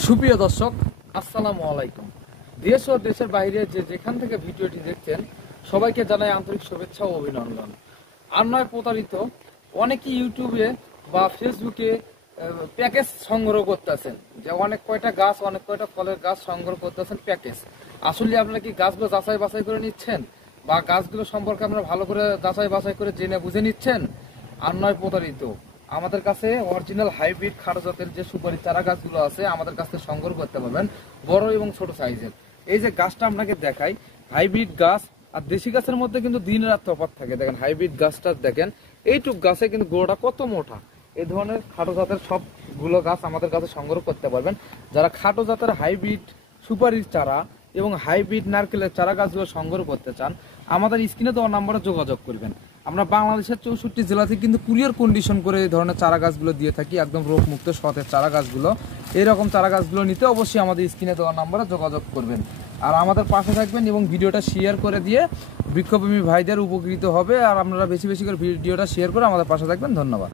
সুপ্রিয় দর্শক, আসসালামু আলাইকুম। দেশ ও দেশের বাইরে যেখান থেকে ভিডিওটি দেখছেন সবাইকে জানাই আন্তরিক শুভেচ্ছা ও অভিনন্দন। আর নয় প্রতারিত অনেকেই ইউটিউবে বা ফেসবুকে প্যাকেজ সংগ্রহ করতেছেন, যে অনেক কয়টা গাছ, অনেক কয়টা ফলের গাছ সংগ্রহ করতেছেন প্যাকেজ। আসলে আপনারা কি গাছগুলো যাচাই বাছাই করে নিচ্ছেন, বা গাছগুলো সম্পর্কে আপনারা ভালো করে যাচাই বাছাই করে জেনে বুঝে নিচ্ছেন? আর নয় প্রতারিত আমাদের কাছে অরিজিনাল হাইব্রিড খাটো জাতের যে সুপারি চারা গাছগুলো আছে আমাদের কাছে সংগ্রহ করতে পারবেন, বড় এবং ছোট সাইজের। এই যে গাছটা আপনাকে দেখাই, হাইব্রিড গাছ আর দেশি গাছের মধ্যে কিন্তু দিন রাত তফাৎ থাকে। দেখেন হাইব্রিড গাছটা দেখেন, এইটুক গাছে কিন্তু গোড়াটা কত মোটা। এই ধরনের খাটো জাতের সবগুলো গাছ আমাদের কাছে সংগ্রহ করতে পারবেন। যারা খাটো জাতের হাইব্রিড সুপারির চারা এবং হাইব্রিড নারকেলের চারা গাছগুলো সংগ্রহ করতে চান, আমাদের স্ক্রিনে দেওয়া নাম্বারে যোগাযোগ করবেন। আমরা বাংলাদেশের 64 জেলাতে কিন্তু কুরিয়ার কন্ডিশন করে এই ধরনের চারা গাছগুলো দিয়ে থাকি, একদম রোগমুক্ত সতেজ চারা গাছগুলো। এইরকম চারা গাছগুলো নিতে অবশ্যই আমাদের স্ক্রিনে দেওয়া নাম্বারে যোগাযোগ করবেন। আর আমাদের পাশে থাকবেন এবং ভিডিওটা শেয়ার করে দিয়ে বৃক্ষপ্রেমী ভাইদের উপকৃত হবে। আর আপনারা বেশি বেশি করে ভিডিওটা শেয়ার করে আমাদের পাশে থাকবেন। ধন্যবাদ।